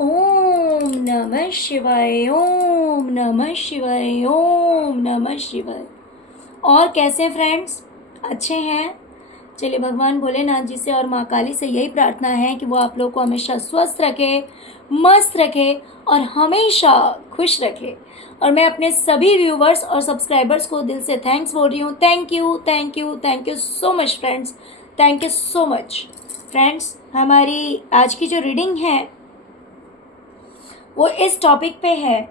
ओम नमः शिवाय, ओम नमः शिवाय, ओम नमः शिवाय। और कैसे हैं फ्रेंड्स? अच्छे हैं? चलिए भगवान भोलेनाथ जी से और माँ काली से यही प्रार्थना है कि वो आप लोग को हमेशा स्वस्थ रखे, मस्त रखे और हमेशा खुश रखे। और मैं अपने सभी व्यूवर्स और सब्सक्राइबर्स को दिल से थैंक्स बोल रही हूँ। Thank you, thank you, thank you so much friends. Thank you so much friends. हमारी आज की जो रीडिंग है वो इस टॉपिक पे है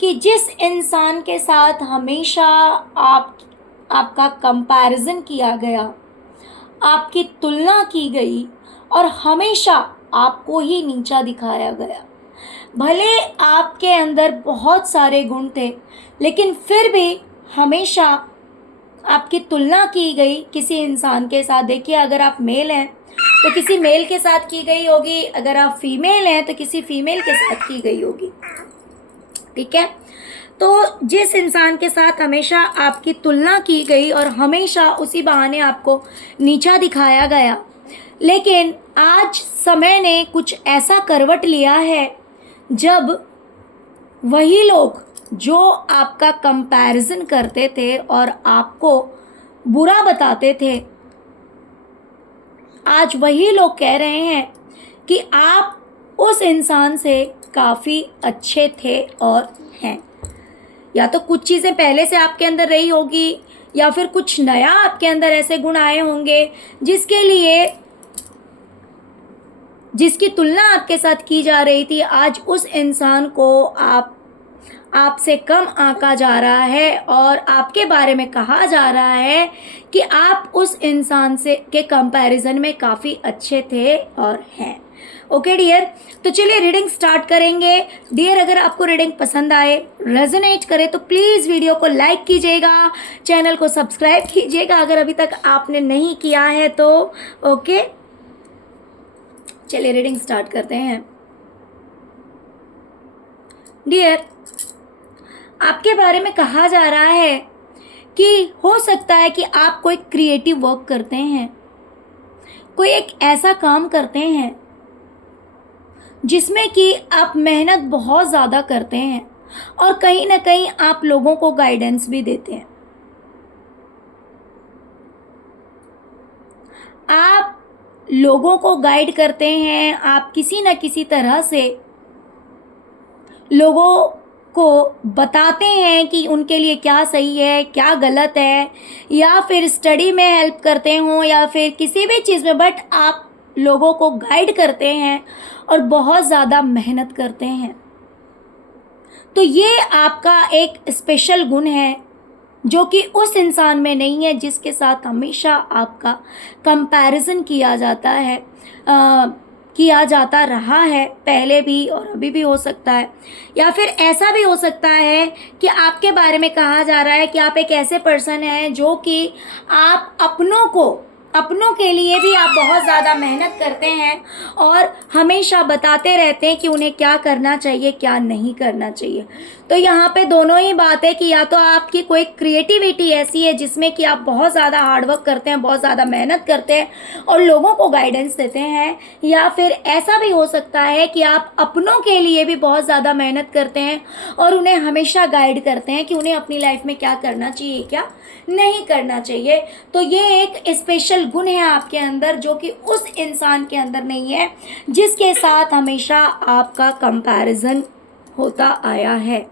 कि जिस इंसान के साथ हमेशा आपका कंपैरिजन किया गया, आपकी तुलना की गई और हमेशा आपको ही नीचा दिखाया गया। भले आपके अंदर बहुत सारे गुण थे, लेकिन फिर भी हमेशा आपकी तुलना की गई किसी इंसान के साथ। देखिए, अगर आप मेल हैं तो किसी मेल के साथ की गई होगी, अगर आप फीमेल हैं तो किसी फीमेल के साथ की गई होगी। ठीक है, तो जिस इंसान के साथ हमेशा आपकी तुलना की गई और हमेशा उसी बहाने आपको नीचा दिखाया गया, लेकिन आज समय ने कुछ ऐसा करवट लिया है जब वही लोग जो आपका कंपैरिजन करते थे और आपको बुरा बताते थे, आज वही लोग कह रहे हैं कि आप उस इंसान से काफ़ी अच्छे थे और हैं। या तो कुछ चीज़ें पहले से आपके अंदर रही होगी या फिर कुछ नया आपके अंदर ऐसे गुण आए होंगे जिसकी तुलना आपके साथ की जा रही थी। आज उस इंसान को आपसे कम आंका जा रहा है और आपके बारे में कहा जा रहा है कि आप उस इंसान से के कंपैरिजन में काफ़ी अच्छे थे और हैं। ओके डियर, तो चलिए रीडिंग स्टार्ट करेंगे। डियर, अगर आपको रीडिंग पसंद आए, रेजोनेट करे तो प्लीज़ वीडियो को लाइक कीजिएगा, चैनल को सब्सक्राइब कीजिएगा अगर अभी तक आपने नहीं किया है तो। ओके, चलिए रीडिंग स्टार्ट करते हैं। डियर, आपके बारे में कहा जा रहा है कि हो सकता है कि आप कोई क्रिएटिव वर्क करते हैं, कोई एक ऐसा काम करते हैं जिसमें कि आप मेहनत बहुत ज़्यादा करते हैं और कहीं ना कहीं आप लोगों को गाइडेंस भी देते हैं। आप लोगों को गाइड करते हैं, आप किसी न किसी तरह से लोगों को बताते हैं कि उनके लिए क्या सही है, क्या गलत है, या फिर स्टडी में हेल्प करते हो या फिर किसी भी चीज़ में, बट आप लोगों को गाइड करते हैं और बहुत ज़्यादा मेहनत करते हैं। तो ये आपका एक स्पेशल गुण है जो कि उस इंसान में नहीं है जिसके साथ हमेशा आपका कंपैरिजन किया जाता है, किया जाता रहा है पहले भी और अभी भी हो सकता है। या फिर ऐसा भी हो सकता है कि आपके बारे में कहा जा रहा है कि आप एक ऐसे पर्सन हैं जो कि आप अपनों के लिए भी आप बहुत ज़्यादा मेहनत करते हैं और हमेशा बताते रहते हैं कि उन्हें क्या करना चाहिए, क्या नहीं करना चाहिए। तो यहाँ पे दोनों ही बात है कि या तो आपकी कोई क्रिएटिविटी ऐसी है जिसमें कि आप बहुत ज़्यादा हार्डवर्क करते हैं, बहुत ज़्यादा मेहनत करते हैं और लोगों को गाइडेंस देते हैं, या फिर ऐसा भी हो सकता है कि आप अपनों के लिए भी बहुत ज़्यादा मेहनत करते हैं और उन्हें हमेशा गाइड करते हैं कि उन्हें अपनी लाइफ में क्या करना चाहिए, क्या नहीं करना चाहिए। तो ये एक स्पेशल गुण है आपके अंदर जो कि उस इंसान के अंदर नहीं है जिसके साथ हमेशा आपका कंपैरिजन होता आया है।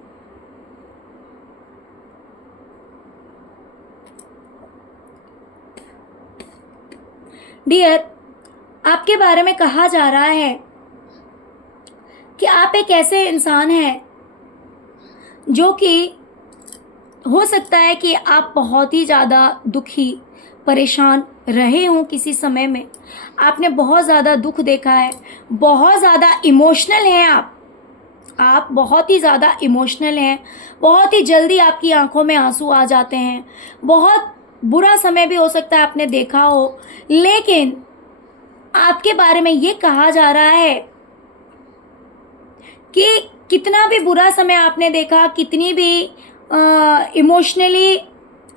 डियर, आपके बारे में कहा जा रहा है कि आप एक ऐसे इंसान हैं जो कि हो सकता है कि आप बहुत ही ज़्यादा दुखी, परेशान रहे हों किसी समय में। आपने बहुत ज़्यादा दुख देखा है, बहुत ज़्यादा इमोशनल हैं आप बहुत ही ज़्यादा इमोशनल हैं, बहुत ही जल्दी आपकी आंखों में आंसू आ जाते हैं। बहुत बुरा समय भी हो सकता है आपने देखा हो, लेकिन आपके बारे में ये कहा जा रहा है कि कितना भी बुरा समय आपने देखा, कितनी भी इमोशनली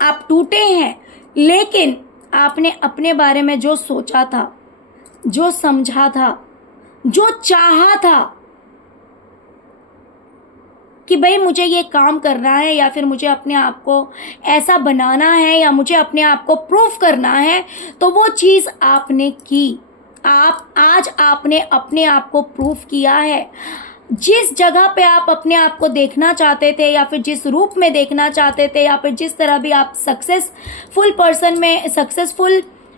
आप टूटे हैं, लेकिन आपने अपने बारे में जो सोचा था, जो समझा था, जो चाहा था कि भाई मुझे ये काम करना है या फिर मुझे अपने आप को ऐसा बनाना है या मुझे अपने आप को प्रूफ करना है, तो वो चीज़ आपने की। आज आपने अपने आप को प्रूफ किया है। जिस जगह पे आप अपने आप को देखना चाहते थे या फिर जिस रूप में देखना चाहते थे या फिर जिस तरह भी आप सक्सेसफुल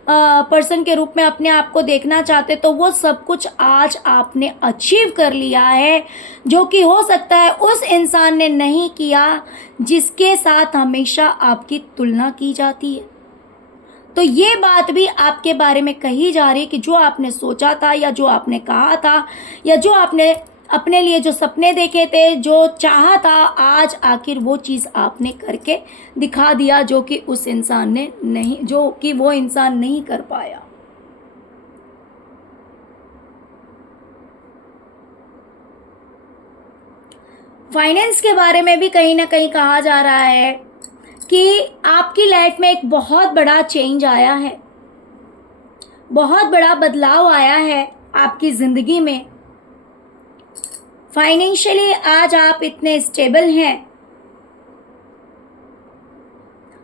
पर्सन के रूप में अपने आप को देखना चाहते, तो वो सब कुछ आज आपने अचीव कर लिया है, जो कि हो सकता है उस इंसान ने नहीं किया जिसके साथ हमेशा आपकी तुलना की जाती है। तो ये बात भी आपके बारे में कही जा रही है कि जो आपने सोचा था या जो आपने कहा था या जो आपने अपने लिए जो सपने देखे थे, जो चाहा था, आज आखिर वो चीज़ आपने करके दिखा दिया, जो कि उस इंसान ने नहीं, जो कि वो इंसान नहीं कर पाया। फाइनेंस के बारे में भी कहीं ना कहीं कहा जा रहा है कि आपकी लाइफ में एक बहुत बड़ा चेंज आया है, बहुत बड़ा बदलाव आया है आपकी ज़िंदगी में। फाइनेंशियली आज आप इतने स्टेबल हैं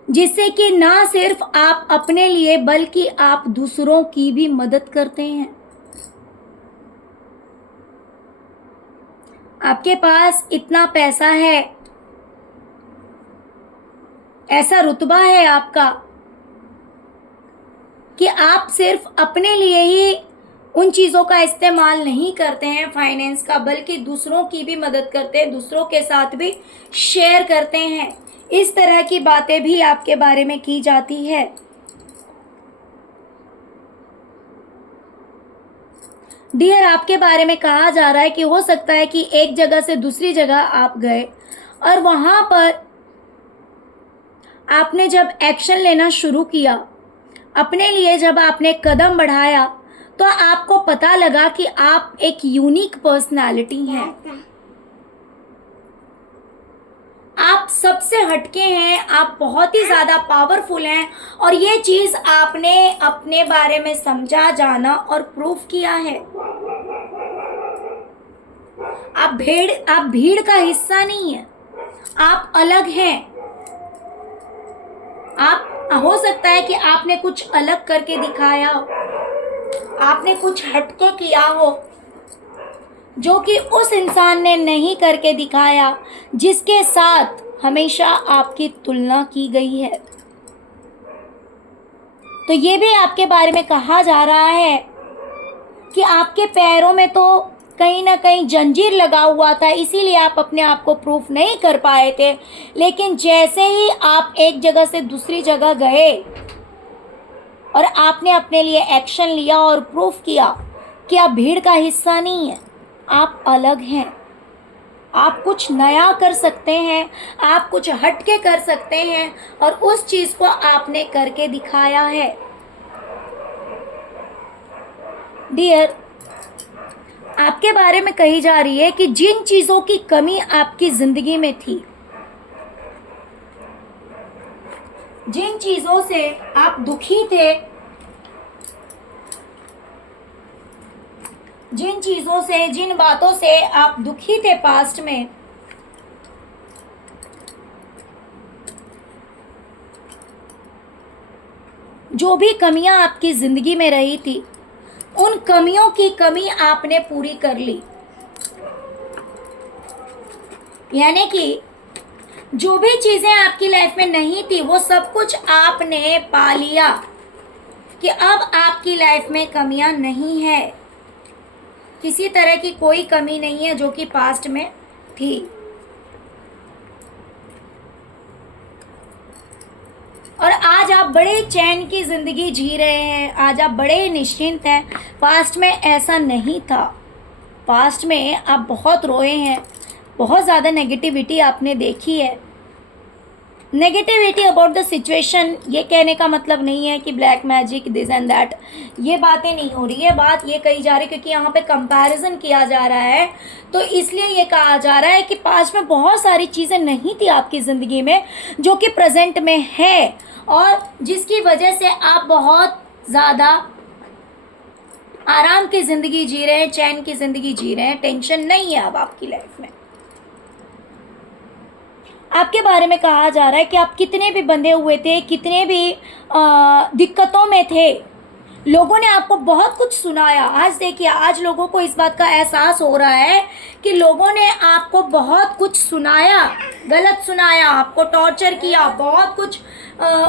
जिससे कि ना सिर्फ आप अपने लिए बल्कि आप दूसरों की भी मदद करते हैं। आपके पास इतना पैसा है, ऐसा रुतबा है आपका कि आप सिर्फ अपने लिए ही उन चीज़ों का इस्तेमाल नहीं करते हैं फाइनेंस का, बल्कि दूसरों की भी मदद करते हैं, दूसरों के साथ भी शेयर करते हैं। इस तरह की बातें भी आपके बारे में की जाती है। डियर, आपके बारे में कहा जा रहा है कि हो सकता है कि एक जगह से दूसरी जगह आप गए और वहाँ पर आपने जब एक्शन लेना शुरू किया, अपने लिए जब आपने कदम बढ़ाया, तो आपको पता लगा कि आप एक यूनिक पर्सनालिटी हैं। आप सबसे हटके हैं, आप बहुत ही ज़्यादा पावरफुल हैं और ये चीज़ आपने अपने बारे में समझा, जाना और प्रूफ किया है। आप भीड़ का हिस्सा नहीं है, आप अलग हैं। आप हो सकता है कि आपने कुछ अलग करके दिखाया हो, आपने कुछ हटके किया हो जो कि उस इंसान ने नहीं करके दिखाया जिसके साथ हमेशा आपकी तुलना की गई है। तो ये भी आपके बारे में कहा जा रहा है कि आपके पैरों में तो कहीं ना कहीं जंजीर लगा हुआ था, इसीलिए आप अपने आप को प्रूफ नहीं कर पाए थे। लेकिन जैसे ही आप एक जगह से दूसरी जगह गए और आपने अपने लिए एक्शन लिया और प्रूफ किया कि आप भीड़ का हिस्सा नहीं हैं, आप अलग हैं, आप कुछ नया कर सकते हैं, आप कुछ हटके कर सकते हैं और उस चीज़ को आपने करके दिखाया है। डियर, आपके बारे में कही जा रही है कि जिन चीज़ों की कमी आपकी ज़िंदगी में थी, जिन चीज़ों से आप दुखी थे, जिन चीज़ों से, जिन बातों से आप दुखी थे पास्ट में, जो भी कमियां आपकी ज़िंदगी में रही थी, उन कमियों की कमी आपने पूरी कर ली। यानी कि जो भी चीज़ें आपकी लाइफ में नहीं थी, वो सब कुछ आपने पा लिया कि अब आपकी लाइफ में कमियां नहीं है, किसी तरह की कोई कमी नहीं है जो कि पास्ट में थी। और आज आप बड़े चैन की ज़िंदगी जी रहे हैं, आज आप बड़े निश्चिंत हैं। पास्ट में ऐसा नहीं था, पास्ट में आप बहुत रोए हैं, बहुत ज़्यादा नेगेटिविटी आपने देखी है। नेगेटिविटी अबाउट द सिचुएशन, ये कहने का मतलब नहीं है कि black magic this and that, ये बातें नहीं हो रही है। बात ये कही जा रही है क्योंकि यहाँ पे कंपैरिजन किया जा रहा है, तो इसलिए ये कहा जा रहा है कि पास्ट में बहुत सारी चीज़ें नहीं थी आपकी ज़िंदगी में जो कि प्रेजेंट में है और जिसकी वजह से आप बहुत ज़्यादा आराम की ज़िंदगी जी रहे हैं, चैन की ज़िंदगी जी रहे हैं, टेंशन नहीं है अब आपकी लाइफ में। आपके बारे में कहा जा रहा है कि आप कितने भी बंधे हुए थे, कितने भी दिक्कतों में थे, लोगों ने आपको बहुत कुछ सुनाया। आज देखिए, आज लोगों को इस बात का एहसास हो रहा है कि लोगों ने आपको बहुत कुछ सुनाया, गलत सुनाया, आपको टॉर्चर किया, बहुत कुछ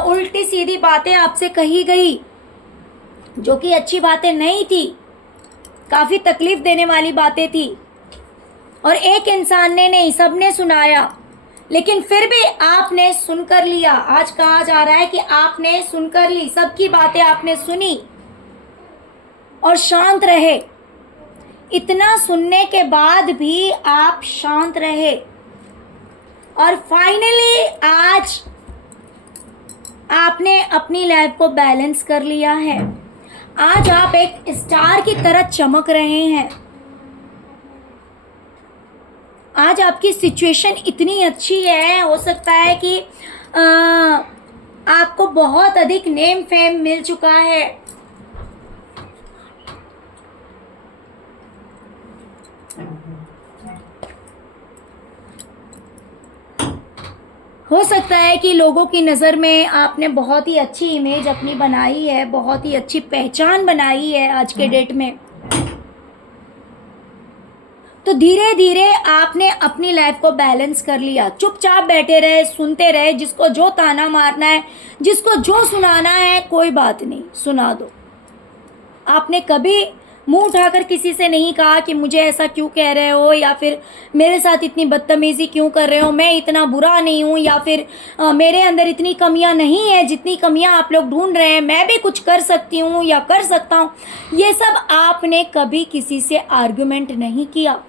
उल्टी सीधी बातें आपसे कही गई जो कि अच्छी बातें नहीं थी, काफ़ी तकलीफ देने वाली बातें थी। और एक इंसान ने नहीं, सबने सुनाया, लेकिन फिर भी आपने सुनकर लिया। आज कहा जा रहा है कि आपने सुनकर ली, सबकी बातें आपने सुनी और शांत रहे। इतना सुनने के बाद भी आप शांत रहे और फाइनली आज आपने अपनी लाइफ को बैलेंस कर लिया है। आज आप एक स्टार की तरह चमक रहे हैं। आज आपकी सिचुएशन इतनी अच्छी है, हो सकता है कि आपको बहुत अधिक नेम फेम मिल चुका है। हो सकता है कि लोगों की नज़र में आपने बहुत ही अच्छी इमेज अपनी बनाई है, बहुत ही अच्छी पहचान बनाई है आज के डेट में। तो धीरे धीरे आपने अपनी लाइफ को बैलेंस कर लिया। चुपचाप बैठे रहे, सुनते रहे, जिसको जो ताना मारना है, जिसको जो सुनाना है, कोई बात नहीं, सुना दो। आपने कभी मुंह उठाकर किसी से नहीं कहा कि मुझे ऐसा क्यों कह रहे हो, या फिर मेरे साथ इतनी बदतमीज़ी क्यों कर रहे हो, मैं इतना बुरा नहीं हूँ, या फिर मेरे अंदर इतनी कमियाँ नहीं है जितनी कमियाँ आप लोग ढूंढ रहे हैं, मैं भी कुछ कर सकती हूँ या कर सकता हूँ। ये सब आपने कभी किसी से आर्गुमेंट नहीं किया।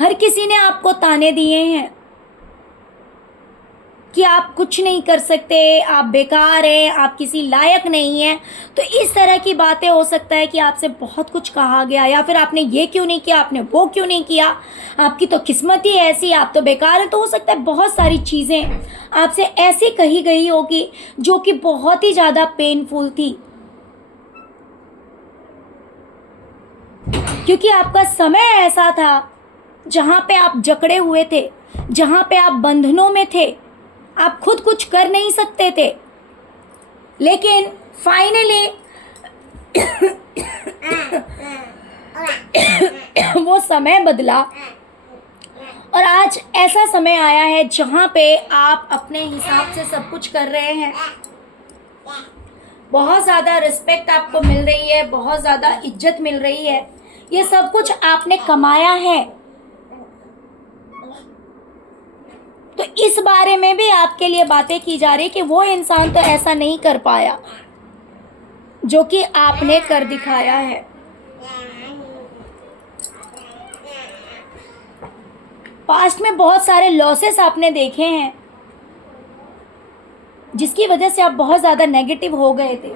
हर किसी ने आपको ताने दिए हैं कि आप कुछ नहीं कर सकते, आप बेकार हैं, आप किसी लायक नहीं हैं। तो इस तरह की बातें हो सकता है कि आपसे बहुत कुछ कहा गया, या फिर आपने ये क्यों नहीं किया, आपने वो क्यों नहीं किया, आपकी तो किस्मत ही ऐसी, आप तो बेकार है। तो हो सकता है बहुत सारी चीज़ें आपसे ऐसी कही गई होगी जो कि बहुत ही ज़्यादा पेनफुल थी, क्योंकि आपका समय ऐसा था जहाँ पे आप जकड़े हुए थे, जहाँ पे आप बंधनों में थे, आप खुद कुछ कर नहीं सकते थे। लेकिन फाइनली वो समय बदला और आज ऐसा समय आया है जहाँ पे आप अपने हिसाब से सब कुछ कर रहे हैं। बहुत ज़्यादा रिस्पेक्ट आपको मिल रही है, बहुत ज़्यादा इज्जत मिल रही है। ये सब कुछ आपने कमाया है। तो इस बारे में भी आपके लिए बातें की जा रही कि वो इंसान तो ऐसा नहीं कर पाया जो कि आपने कर दिखाया है। पास्ट में बहुत सारे लॉसेस आपने देखे हैं जिसकी वजह से आप बहुत ज़्यादा नेगेटिव हो गए थे।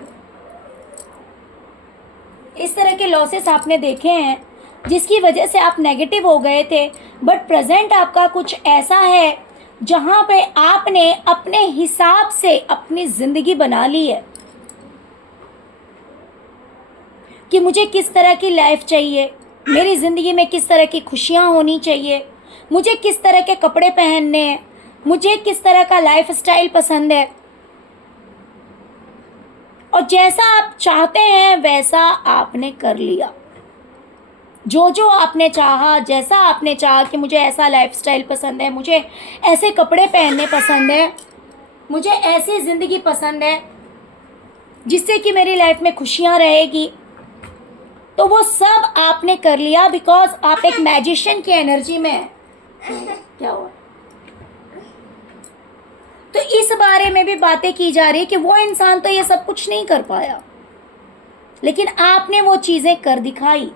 इस तरह के लॉसेस आपने देखे हैं जिसकी वजह से आप नेगेटिव हो गए थे। बट प्रेजेंट आपका कुछ ऐसा है जहाँ पे आपने अपने हिसाब से अपनी ज़िंदगी बना ली है कि मुझे किस तरह की लाइफ चाहिए, मेरी ज़िंदगी में किस तरह की खुशियाँ होनी चाहिए, मुझे किस तरह के कपड़े पहनने हैं, मुझे किस तरह का लाइफ स्टाइल पसंद है। और जैसा आप चाहते हैं वैसा आपने कर लिया। जो जो आपने चाहा, जैसा आपने चाहा कि मुझे ऐसा लाइफस्टाइल पसंद है, मुझे ऐसे कपड़े पहनने पसंद है, मुझे ऐसी ज़िंदगी पसंद है जिससे कि मेरी लाइफ में खुशियाँ रहेगी, तो वो सब आपने कर लिया बिकॉज आप एक मैजिशियन की एनर्जी में हैं। क्या हुआ? तो इस बारे में भी बातें की जा रही है कि वो इंसान तो ये सब कुछ नहीं कर पाया, लेकिन आपने वो चीज़ें कर दिखाई।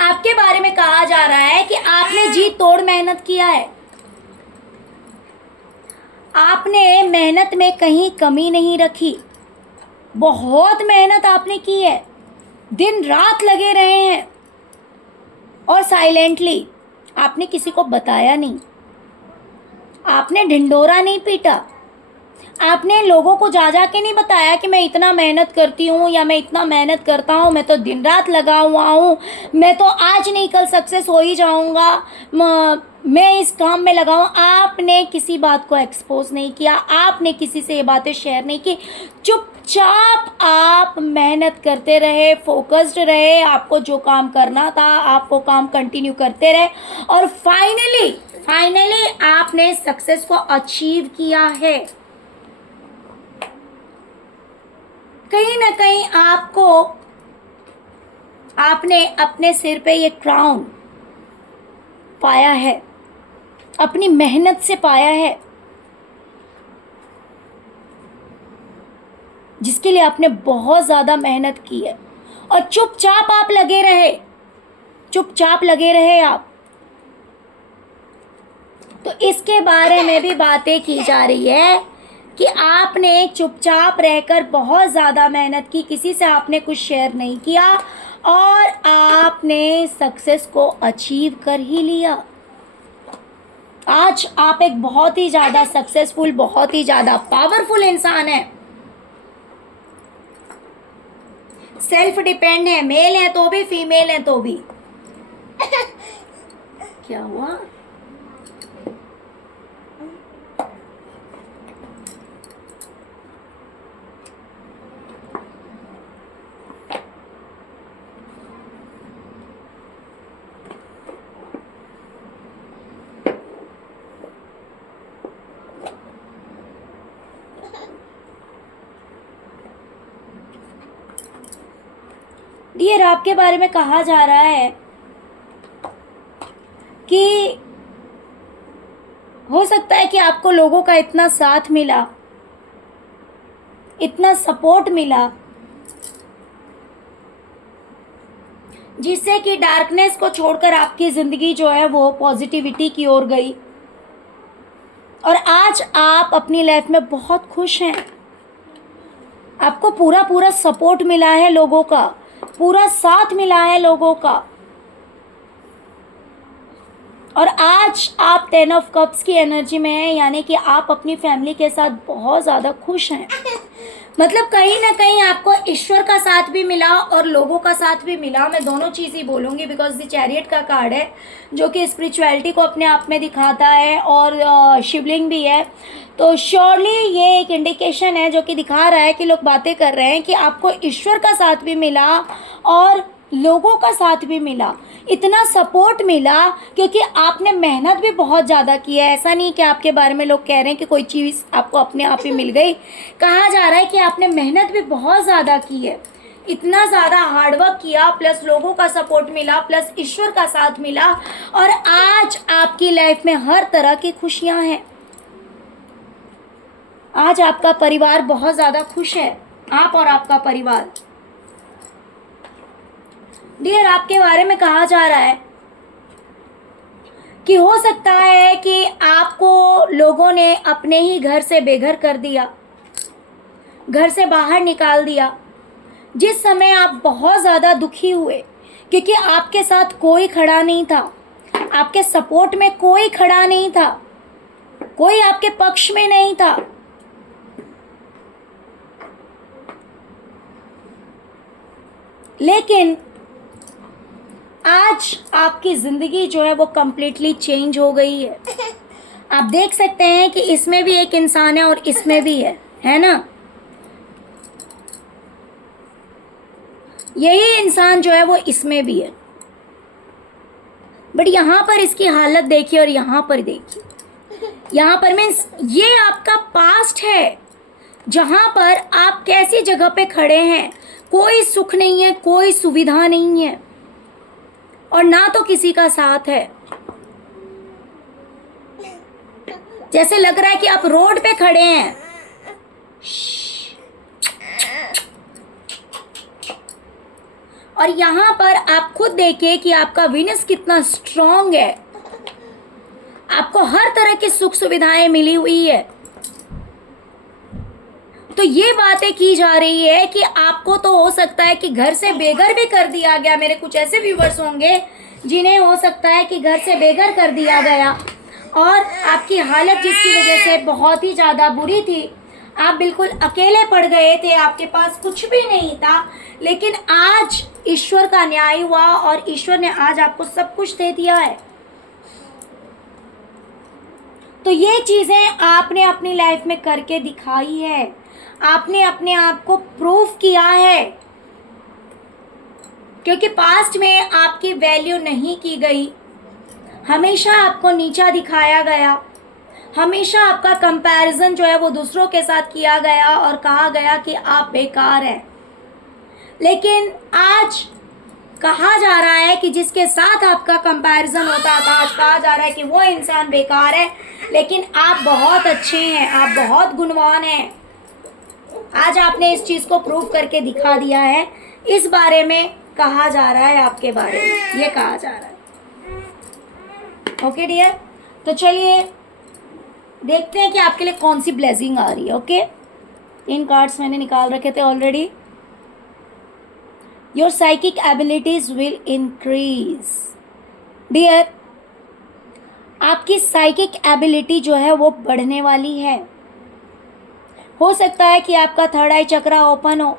आपके बारे में कहा जा रहा है कि आपने जी तोड़ मेहनत किया है, आपने मेहनत में कहीं कमी नहीं रखी, बहुत मेहनत आपने की है, दिन रात लगे रहे हैं और साइलेंटली आपने किसी को बताया नहीं, आपने ढिंढोरा नहीं पीटा, आपने लोगों को जा जा के नहीं बताया कि मैं इतना मेहनत करती हूँ या मैं इतना मेहनत करता हूँ, मैं तो दिन रात लगा हुआ हूँ, मैं तो आज नहीं कल सक्सेस हो ही जाऊँगा, मैं इस काम में लगा हूँ। आपने किसी बात को एक्सपोज नहीं किया, आपने किसी से ये बातें शेयर नहीं की। चुपचाप आप मेहनत करते रहे, फोकस्ड रहे, आपको जो काम करना था आप वो काम कंटिन्यू करते रहे और फाइनली आपने सक्सेस को अचीव किया है। कहीं ना कहीं आपने अपने सिर पे ये क्राउन पाया है, अपनी मेहनत से पाया है, जिसके लिए आपने बहुत ज़्यादा मेहनत की है और चुपचाप लगे रहे आप। तो इसके बारे में भी बातें की जा रही है कि आपने चुपचाप रहकर बहुत ज़्यादा मेहनत की, किसी से आपने कुछ शेयर नहीं किया और आपने सक्सेस को अचीव कर ही लिया। आज आप एक बहुत ही ज़्यादा सक्सेसफुल, बहुत ही ज़्यादा पावरफुल इंसान है, सेल्फ डिपेंड है, मेल है तो भी, फीमेल है तो भी। क्या हुआ? डियर, आपके बारे में कहा जा रहा है कि हो सकता है कि आपको लोगों का इतना साथ मिला, इतना सपोर्ट मिला, जिससे कि डार्कनेस को छोड़कर आपकी ज़िंदगी जो है वो पॉजिटिविटी की ओर गई और आज आप अपनी लाइफ में बहुत खुश हैं। आपको पूरा सपोर्ट मिला है लोगों का, पूरा साथ मिला है लोगों का और आज आप 10 ऑफ कप्स की एनर्जी में हैं, यानी कि आप अपनी फैमिली के साथ बहुत ज़्यादा खुश हैं। मतलब कहीं ना कहीं आपको ईश्वर का साथ भी मिला और लोगों का साथ भी मिला। मैं दोनों चीज़ ही बोलूँगी बिकॉज द चैरियट का कार्ड है जो कि स्पिरिचुअलिटी को अपने आप में दिखाता है और शिवलिंग भी है। तो श्योरली ये एक इंडिकेशन है जो कि दिखा रहा है कि लोग बातें कर रहे हैं कि आपको ईश्वर का साथ भी मिला और लोगों का साथ भी मिला, इतना सपोर्ट मिला क्योंकि आपने मेहनत भी बहुत ज़्यादा की है। ऐसा नहीं कि आपके बारे में लोग कह रहे हैं कि कोई चीज़ आपको अपने आप ही मिल गई। कहा जा रहा है कि आपने मेहनत भी बहुत ज़्यादा की है, इतना ज़्यादा हार्डवर्क किया, प्लस लोगों का सपोर्ट मिला, प्लस ईश्वर का साथ मिला और आज आपकी लाइफ में हर तरह की खुशियाँ हैं। आज आपका परिवार बहुत ज़्यादा खुश है, आप और आपका परिवार। डियर, आपके बारे में कहा जा रहा है कि हो सकता है कि आपको लोगों ने अपने ही घर से बेघर कर दिया, घर से बाहर निकाल दिया, जिस समय आप बहुत ज़्यादा दुखी हुए क्योंकि आपके साथ कोई खड़ा नहीं था, आपके सपोर्ट में कोई खड़ा नहीं था, कोई आपके पक्ष में नहीं था। लेकिन आज आपकी ज़िंदगी जो है वो कम्प्लीटली चेंज हो गई है। आप देख सकते हैं कि इसमें भी एक इंसान है और इसमें भी है ना। यही इंसान जो है वो इसमें भी है, बट यहाँ पर इसकी हालत देखिए और यहाँ पर देखिए। यहाँ पर मीन्स ये आपका पास्ट है जहाँ पर आप कैसी जगह पे खड़े हैं, कोई सुख नहीं है, कोई सुविधा नहीं है और ना तो किसी का साथ है। जैसे लग रहा है कि आप रोड पे खड़े हैं। और यहाँ पर आप खुद देखिए कि आपका वीनस कितना स्ट्रॉन्ग है, आपको हर तरह की सुख सुविधाएं मिली हुई है। तो ये बातें की जा रही है कि आपको तो हो सकता है कि घर से बेघर भी कर दिया गया। मेरे कुछ ऐसे व्यूवर्स होंगे जिन्हें हो सकता है कि घर से बेघर कर दिया गया और आपकी हालत जिसकी वजह से बहुत ही ज़्यादा बुरी थी, आप बिल्कुल अकेले पड़ गए थे, आपके पास कुछ भी नहीं था, लेकिन आज ईश्वर का न्याय हुआ और ईश्वर ने आज आपको सब कुछ दे दिया है। तो ये चीज़ें आपने अपनी लाइफ में करके दिखाई है, आपने अपने आप को प्रूफ किया है, क्योंकि पास्ट में आपकी वैल्यू नहीं की गई, हमेशा आपको नीचा दिखाया गया, हमेशा आपका कंपैरिजन जो है वो दूसरों के साथ किया गया और कहा गया कि आप बेकार हैं। लेकिन आज कहा जा रहा है कि जिसके साथ आपका कंपैरिजन होता था, आज कहा जा रहा है कि वो इंसान बेकार है, लेकिन आप बहुत अच्छे हैं, आप बहुत गुणवान हैं। आज आपने इस चीज़ को प्रूव करके दिखा दिया है। इस बारे में कहा जा रहा है, आपके बारे में ये कहा जा रहा है। ओके डियर, तो चलिए देखते हैं कि आपके लिए कौन सी ब्लेसिंग आ रही है। ओके, 3 कार्ड्स मैंने निकाल रखे थे already. Your psychic abilities will increase. Dear, आपकी साइकिक एबिलिटी जो है वो बढ़ने वाली है। हो सकता है कि आपका थर्ड आई चक्रा ओपन हो,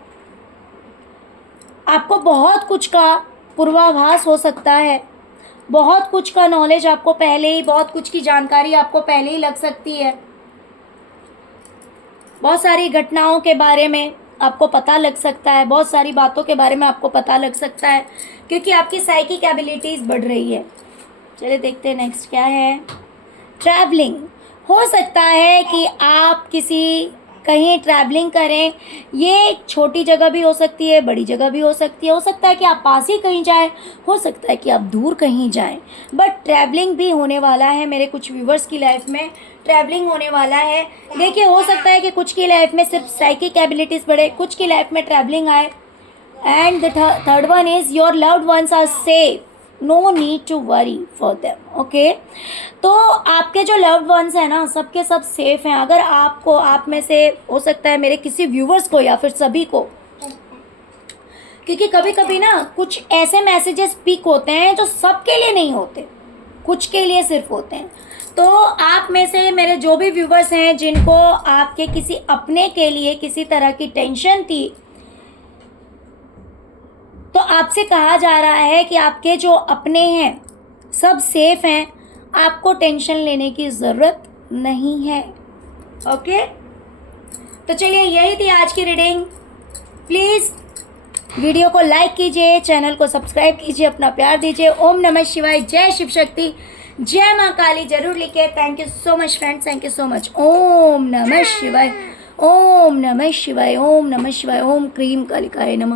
आपको बहुत कुछ का पूर्वाभास हो सकता है, बहुत कुछ का नॉलेज आपको पहले ही, बहुत कुछ की जानकारी आपको पहले ही लग सकती है, बहुत सारी घटनाओं के बारे में आपको पता लग सकता है, बहुत सारी बातों के बारे में आपको पता लग सकता है, क्योंकि आपकी साइकिक एबिलिटीज़ बढ़ रही है। चलिए देखते हैं नेक्स्ट क्या है। ट्रैवलिंग, हो सकता है कि आप किसी कहीं ट्रैवलिंग करें, ये छोटी जगह भी हो सकती है, बड़ी जगह भी हो सकती है। हो सकता है कि आप पास ही कहीं जाएं, हो सकता है कि आप दूर कहीं जाएं, बट ट्रैवलिंग भी होने वाला है। मेरे कुछ व्यूवर्स की लाइफ में ट्रैवलिंग होने वाला है। देखिए, हो सकता है कि कुछ की लाइफ में सिर्फ साइकिक एबिलिटीज़ बढ़े, कुछ की लाइफ में ट्रैवलिंग आए। And the third one is your loved ones are safe, no need to worry for them. Okay, तो आपके जो लव्ड वंस हैं ना, सबके सब सेफ हैं। अगर आपको, आप में से हो सकता है मेरे किसी व्यूवर्स को या फिर सभी को, क्योंकि कभी कभी ना कुछ ऐसे मैसेजेस पिक होते हैं जो सबके लिए नहीं होते, कुछ के लिए सिर्फ होते हैं। तो आप में से मेरे जो भी व्यूवर्स हैं जिनको आपके किसी अपने के लिए किसी तरह की टेंशन थी, तो आपसे कहा जा रहा है कि आपके जो अपने हैं सब सेफ हैं, आपको टेंशन लेने की ज़रूरत नहीं है। ओके, तो चलिए यही थी आज की रीडिंग। प्लीज़ वीडियो को लाइक कीजिए, चैनल को सब्सक्राइब कीजिए, अपना प्यार दीजिए। ओम नमः शिवाय, जय शिव शक्ति, जय माँ काली जरूर लिखे। Thank you so much friends, thank you so much. ओम नमः शिवाय, ओम नमः शिवाय, ओम नमः शिवाय, ओम क्रीम कालिकाय नमः।